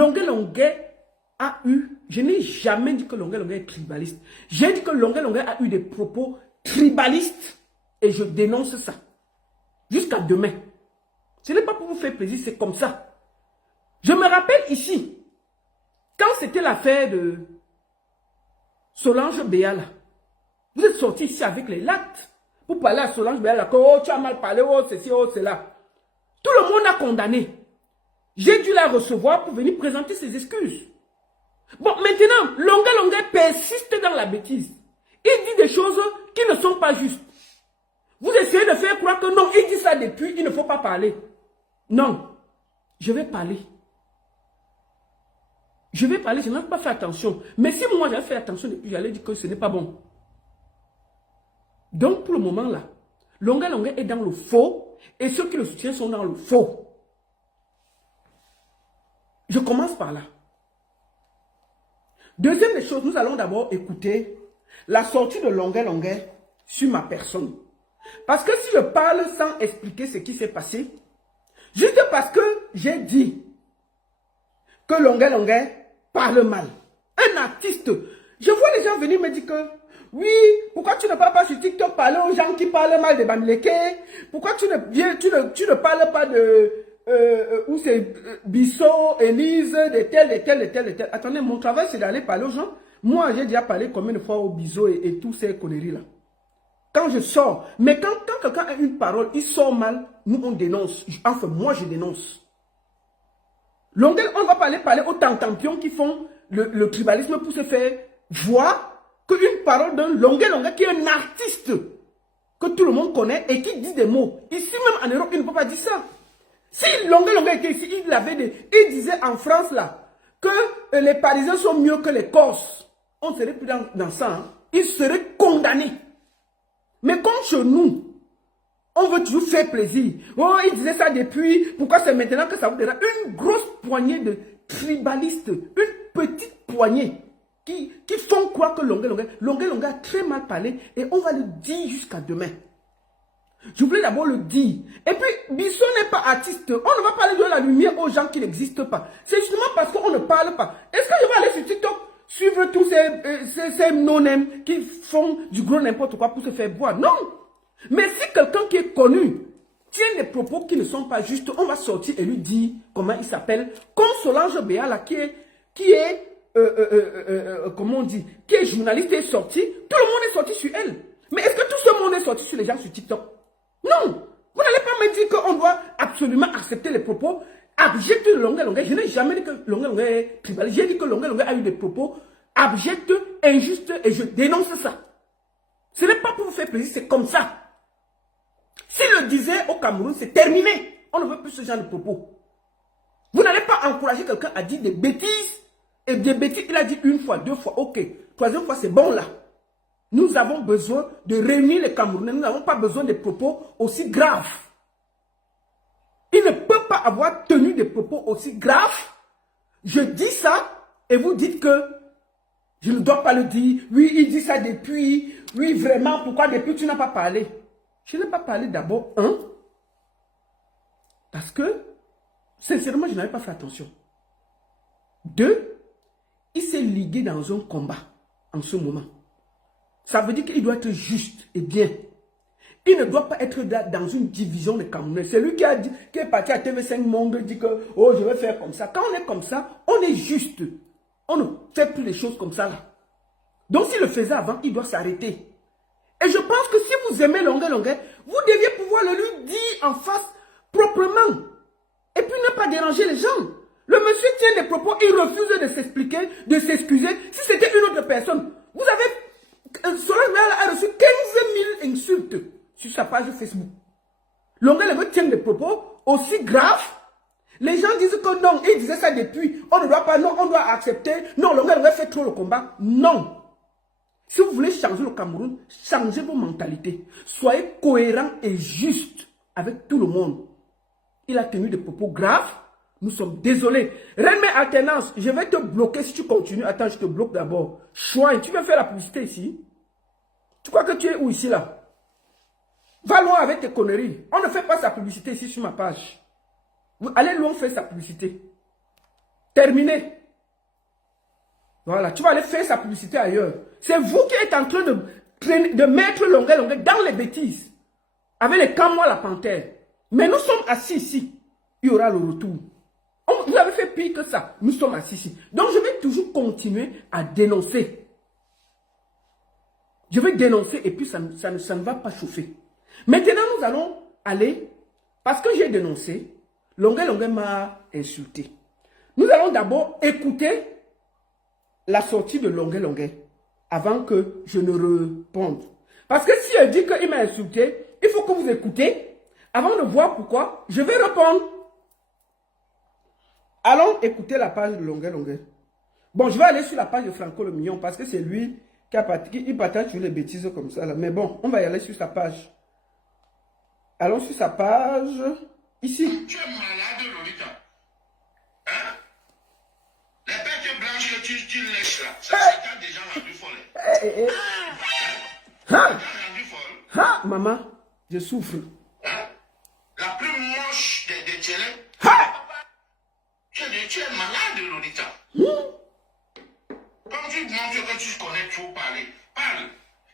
Longuet Longuet a eu, je n'ai jamais dit que Longuet Longuet est tribaliste. J'ai dit que Longuet Longuet a eu des propos tribalistes et je dénonce ça. Jusqu'à demain. Ce n'est pas pour vous faire plaisir, c'est comme ça. Je me rappelle ici, quand c'était l'affaire de Solange Béala, vous êtes sortis ici avec les lattes pour parler à Solange Béala que oh, tu as mal parlé, oh ceci, oh cela. Tout le monde a condamné. J'ai dû la recevoir pour venir présenter ses excuses. Bon, maintenant, Longuet Longuet persiste dans la bêtise. Il dit des choses qui ne sont pas justes. Vous essayez de faire croire que non, il dit ça depuis, il ne faut pas parler. Non, je vais parler. Je vais parler, je n'ai pas fait attention. Mais si moi j'avais fait attention depuis, j'allais dire que ce n'est pas bon. Donc pour le moment là, Longuet Longuet est dans le faux et ceux qui le soutiennent sont dans le faux. Je commence par là. Deuxième des choses, nous allons d'abord écouter la sortie de Longuet Longuet sur ma personne. Parce que si je parle sans expliquer ce qui s'est passé, juste parce que j'ai dit que Longuet Longuet parle mal. Un artiste, je vois les gens venir me dire que oui, pourquoi tu ne parles pas sur TikTok parler aux gens qui parlent mal de Bamileke? Pourquoi tu ne parles pas de où c'est Bissot, Élise, de tel. Attendez, mon travail c'est d'aller parler aux gens. Moi j'ai déjà parlé combien de fois au Bissot et tous ces conneries là. Quand je sors, mais quand quelqu'un a une parole, il sort mal, nous on dénonce. Enfin, moi je dénonce. Longuet, on va pas aller parler aux tantampions qui font le tribalisme pour se faire voir qu'une parole d'un Longuet Longuet qui est un artiste que tout le monde connaît et qui dit des mots. Ici même en Europe, il ne peut pas dire ça. Si Longuet Longuet était ici, il disait en France là que les Parisiens sont mieux que les Corses. On ne serait plus dans ça. Hein. Il serait condamné. Mais comme chez nous, on veut toujours faire plaisir. Oh, il disait ça depuis. Pourquoi c'est maintenant que ça vous dérange? Une grosse poignée de tribalistes, une petite poignée qui font croire que Longuet Longuet a très mal parlé et on va le dire jusqu'à demain. Je voulais d'abord le dire. Et puis, Bissot n'est pas artiste. On ne va pas aller donner la lumière aux gens qui n'existent pas. C'est justement parce qu'on ne parle pas. Est-ce que je vais aller sur TikTok suivre tous ces non-name qui font du gros n'importe quoi pour se faire boire? Non. Mais si quelqu'un qui est connu tient des propos qui ne sont pas justes, on va sortir et lui dire comment il s'appelle. Comme Solange Béala qui est comment on dit, qui est journaliste et est sorti. Tout le monde est sorti sur elle. Mais est-ce que tout ce monde est sorti sur les gens sur TikTok? Non. Vous n'allez pas me dire qu'on doit absolument accepter les propos abjects de Longuet Longuet. Je n'ai jamais dit que Longuet Longuet est tribaliste. J'ai dit que Longuet Longuet a eu des propos abjects, injustes et je dénonce ça. Ce n'est pas pour vous faire plaisir, c'est comme ça. S'il le disait au Cameroun, c'est terminé. On ne veut plus ce genre de propos. Vous n'allez pas encourager quelqu'un à dire des bêtises. Et des bêtises, il a dit une fois, deux fois, ok. Troisième fois, c'est bon là. Nous avons besoin de réunir les Camerounais. Nous n'avons pas besoin de propos aussi graves. Il ne peut pas avoir tenu des propos aussi graves. Je dis ça et vous dites que je ne dois pas le dire. Oui, il dit ça depuis. Oui, vraiment, pourquoi depuis tu n'as pas parlé? Je n'ai pas parlé d'abord, parce que, sincèrement, je n'avais pas fait attention. 2, il s'est ligué dans un combat en ce moment. Ça veut dire qu'il doit être juste et bien. Il ne doit pas être dans une division de Camerounais. C'est lui qui est parti à TV5 Monde, dit que, oh, je vais faire comme ça. Quand on est comme ça, on est juste. On ne fait plus les choses comme ça là. Donc, s'il le faisait avant, il doit s'arrêter. Et je pense que si vous aimez Longuet Longuet, vous deviez pouvoir le lui dire en face proprement. Et puis ne pas déranger les gens. Le monsieur tient des propos, il refuse de s'expliquer, de s'excuser. Si c'était une autre personne, vous avez... Solange Béala a reçu 15 000 insultes sur sa page Facebook. Longuet Longuet tient des propos aussi graves. Les gens disent que non, il disait ça depuis. On ne doit pas, non, on doit accepter. Non, Longuet Longuet fait trop le combat. Non. Si vous voulez changer le Cameroun, changez vos mentalités. Soyez cohérents et justes avec tout le monde. Il a tenu des propos graves. Nous sommes désolés. Reine-Mère Alternance, je vais te bloquer si tu continues. Attends, je te bloque d'abord. Chouin, tu veux faire la publicité ici? Tu crois que tu es où ici là? Va loin avec tes conneries. On ne fait pas sa publicité ici sur ma page. Allez loin faire sa publicité. Terminé. Voilà, tu vas aller faire sa publicité ailleurs. C'est vous qui êtes en train de mettre longueur dans les bêtises. Avec les Camois, la panthère. Mais nous sommes assis ici. Il y aura le retour. Vous avez fait pire que ça. Nous sommes assis ici. Donc je vais toujours continuer à dénoncer. Je vais dénoncer et puis ça ne va pas chauffer. Maintenant, nous allons aller, parce que j'ai dénoncé, Longueur m'a insulté. Nous allons d'abord écouter la sortie de Longueur avant que je ne réponde. Parce que si elle dit qu'il m'a insulté, il faut que vous écoutez avant de voir pourquoi je vais répondre. Allons écouter la page de Longueur. Bon, je vais aller sur la page de Franco le Million parce que c'est lui qui partage sur les bêtises comme ça. Là. Mais bon, on va y aller sur sa page. Allons sur sa page. Ici. Tu es malade, Lolita. Hein? Les bêtes blanches que tu lèches là, ça t'a déjà rendu folle. Ah, maman, je souffre. Hein? La plus moche des télés. Tu es malade, Lolita. Comme tu montres que tu connais trop parler, parle.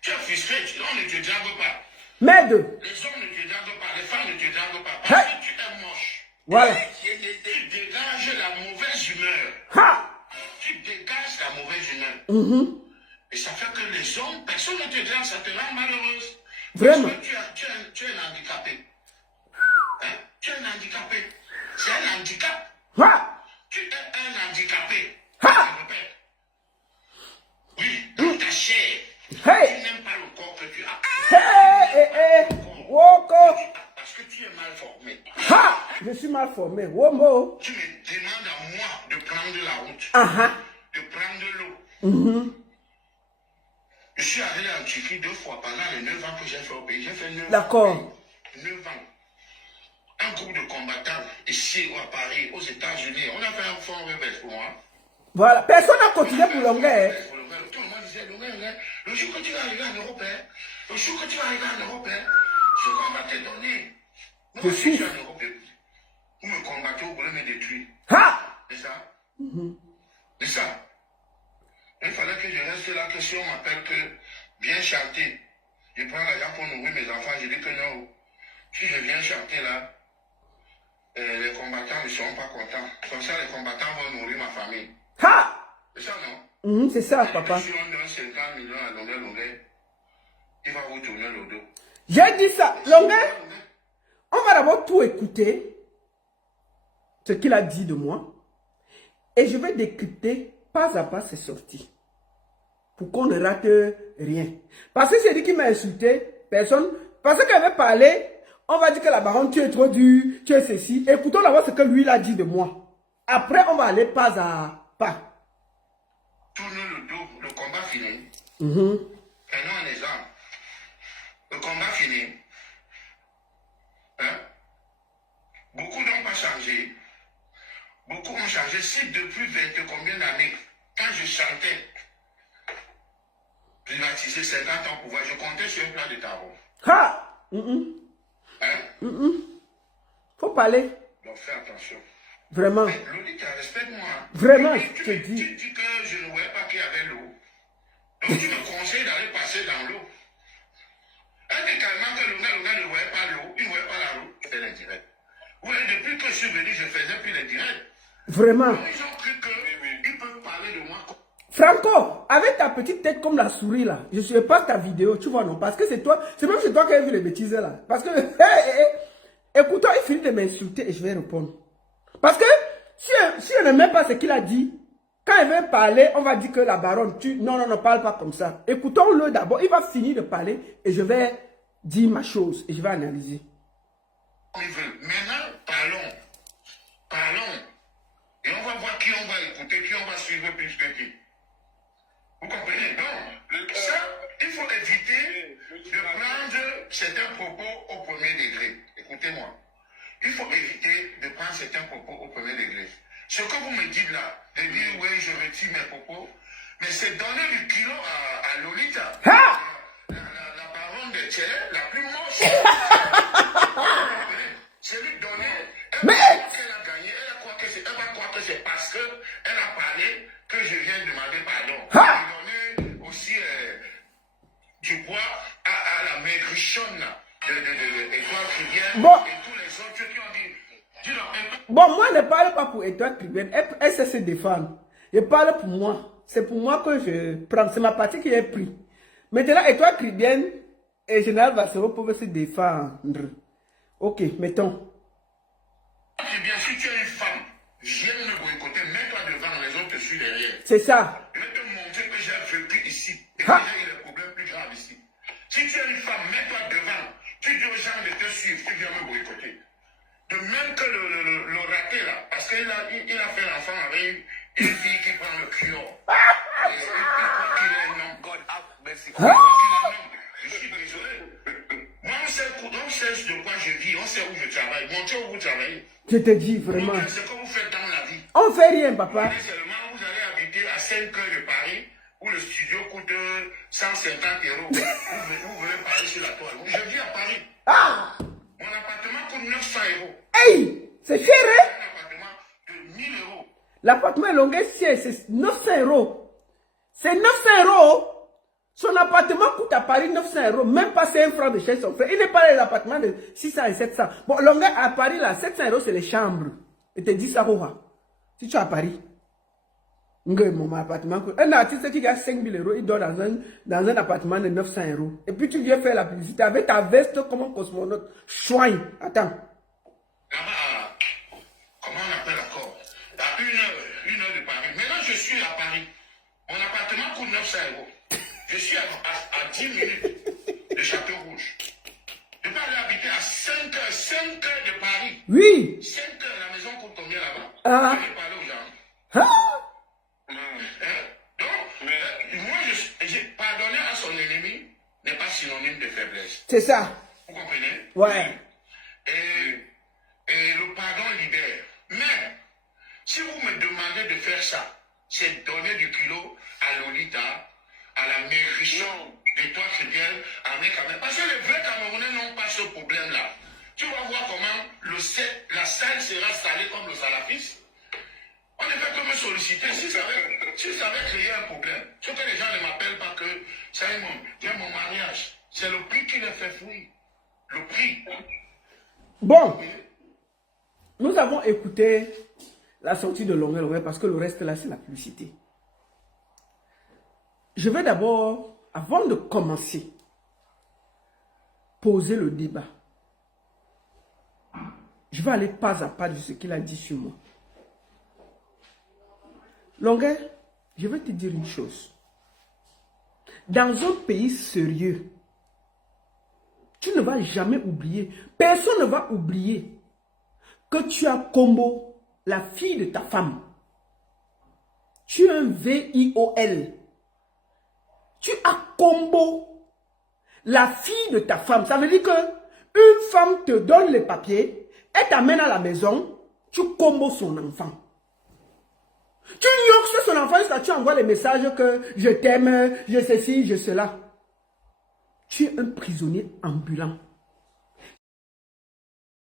Tu es frustré, on ne te drague pas. M'aide. Les hommes ne te draguent pas, les femmes ne te draguent pas. Parce que tu es moche. Voilà. Tu dégages la mauvaise humeur. Ha! Tu dégages la mauvaise humeur. Et ça fait que les hommes, personne ne te drague, ça te rend malheureuse. Vraiment. Parce que tu es un handicapé. Hein? Tu es un handicapé. C'est un handicap. Ha! Tu es un handicapé. Ha! Je répète. Oui, dans ta chair. Hey! Tu n'aimes pas le corps que tu as. Hey! Woko! Parce que tu es mal formé. Ha! Je suis mal formé. Womo! Tu me demandes à moi de prendre la route, de prendre l'eau. Je suis allé en Turquie 2 fois pendant les 9 ans que j'ai fait au pays. J'ai fait 9 ans. D'accord. 9 ans. Un groupe de combattants ici ou à Paris, aux États-Unis. On a fait un fonds reverse pour moi. Voilà. Personne n'a continué pour Longueur. Tout le monde disait, le jour que tu vas arriver en Europe, le jour que tu vas arriver en Europe, ce qu'on va te donner. Moi, je suis en Europe. Vous me combattez, vous voulez me détruire. Ha! C'est ça? C'est ça. Il fallait que je reste là, que si on m'appelle que viens chanter, je prends l'argent pour nourrir mes enfants, je dis que non. Si je viens chanter là, les combattants ne seront pas contents. Comme ça, les combattants vont nourrir ma famille. Ha! C'est ça, non? C'est ça, papa. Si on donne 50 millions à Longueur, il va vous tourner le dos. J'ai dit ça. Longueur, on va d'abord tout écouter, ce qu'il a dit de moi, et je vais décrypter pas à pas ses sorties, pour qu'on ne rate rien. Parce que c'est dit qu'il m'a insulté, personne, parce qu'elle avait parlé, on va dire que la baronne, tu es trop dur, tu es ceci. Écoutons d'abord ce que lui il a dit de moi. Après, on va aller pas à pas. Tourne le dos, le combat fini. Prenons un exemple. Le combat fini. Hein? Beaucoup n'ont pas changé. Beaucoup ont changé. Si depuis 20 combien d'années, quand je chantais, privatiser 50 ans pour pouvoir, je comptais sur un plat de tarot. Ha! Hein? Faut parler. Donc fais attention. Vraiment. Lolita, respecte-moi. Vraiment, je te dis. Tu dis que je ne voyais pas qu'il y avait l'eau. Donc tu me conseilles d'aller passer dans l'eau. Un des carrément que Longueur ne voyait pas l'eau, il ne voyait pas la l'eau, c'est l'indirect. Oui, depuis que je suis venu, je faisais plus les directs. Vraiment. Donc ils ont cru qu'ils peuvent parler de moi. Franco, avec ta petite tête comme la souris là, je ne suis pas ta vidéo, tu vois non? Parce que c'est toi, c'est même chez toi qui as vu les bêtises là. Parce que, écoutons, il finit de m'insulter et je vais répondre. Parce que si elle n'aime pas ce qu'il a dit, quand elle veut parler, on va dire que la baronne, non, parle pas comme ça. Écoutons-le d'abord, il va finir de parler et je vais dire ma chose et je vais analyser. Maintenant, parlons. Et on va voir qui on va écouter, qui on va suivre plus que qui. Vous comprenez? Donc, ça, il faut éviter de prendre certains propos au premier degré. Écoutez-moi. Il faut éviter de prendre certains propos au premier degré. Ce que vous me dites là, de dire oui, je retire mes propos, mais c'est donner du kilo à Lolita. La baronne de Tchèle, la plus moche. C'est lui donner. Elle croit qu'elle a gagné, elle croit que c'est. Elle va croire que c'est parce qu'elle a parlé que je viens demander pardon. Ha! Je donnais aussi du poids à la maigrichonne d'Étoile Chrétienne Bon. et tous les autres qui ont dit. Bon, moi, je ne parle pas pour Étoile Chrétienne. Elle sait se défendre. Je parle pour moi. C'est pour moi que je prends. C'est ma partie qui est prise. Maintenant, Étoile Chrétienne et Général Vassero peuvent se défendre. Ok, mettons. Eh bien, si tu es une femme, viens me boycotter, mets-toi devant, les autres te suivent derrière. C'est ça. Je vais te montrer que j'ai vécu ici. Et que Ha! j'ai eu des problèmes plus graves ici. Si tu es une femme, mets-toi devant. Tu dis aux gens de te suivre, tu viens me boycotter. De même que le raté là, parce qu'il a fait l'enfant avec une fille qui prend le cure. Et il croit qu'il est un homme. God have mercy. Il croit qu'il est un homme. Je suis désolé. Moi, on sait de quoi je vis, on sait où je travaille. Montrez où vous travaillez. Je te dis vraiment. Montrez ce que vous faites dans la vie. On fait rien, papa. Et seulement, vous allez habiter à 5 heures de Paris, où le studio coûte 150 €. Vous venez parler sur la toile. Je vis à Paris. Ah! Mon appartement coûte 900 €. Hey! C'est cher, hein? Un appartement de 1000 €. L'appartement Longueuil, c'est 900 €. C'est 900 €. Son appartement coûte à Paris 900 €. Même pas 5 francs de chez son frère. Il n'est pas les appartements de 600 et 700. Bon, Longueuil à Paris, là, 700 €, c'est les chambres. Et te dis ça, quoi. Si tu es à Paris. Mon appartement coûte. Un artiste qui gagne 5 000 €, il dort dans un appartement de 900 €. Et puis tu viens faire la publicité avec ta veste comme un cosmonaute. Chouin. Attends. Là-bas, comment on appelle encore? À 1 heure de Paris. Maintenant, je suis à Paris. Mon appartement coûte 900 €. Je suis à 10 minutes de Château-Rouge. Je peux aller habiter à 5 heures de Paris. Oui. 5 heures, la maison coûte combien là-bas? Ah. Je vais parler aux gens. Ah. Donc, moi, pardonner à son ennemi n'est pas synonyme de faiblesse. C'est ça. Vous comprenez? Ouais. Et le pardon libère. Mais, si vous me demandez de faire ça, c'est donner du kilo à Lolita, à la maigrichon d'Étoile Chrétienne, à mes Camerounais. Parce que les vrais Camerounais n'ont pas ce problème-là. Tu vas voir comment la salle sera salée comme le salafiste. On ne fait que me solliciter si ça avait créé un problème. Ce que les gens ne m'appellent pas que Simon, j'ai mon mariage. C'est le prix qui les fait fuir. Le prix. Bon. Nous avons écouté la sortie de Longueuil parce que le reste là, c'est la publicité. Je vais d'abord, avant de commencer, poser le débat. Je vais aller pas à pas de ce qu'il a dit sur moi. Longueuil, je vais te dire une chose. Dans un pays sérieux, tu ne vas jamais oublier, personne ne va oublier que tu as Combo, la fille de ta femme. Tu as un VIOL. Tu as Combo, la fille de ta femme. Ça veut dire que une femme te donne les papiers, elle t'amène à la maison, tu Combo son enfant. Tu ignores son enfant jusqu'à tu envoies les messages que je t'aime, je ceci, je cela. Tu es un prisonnier ambulant.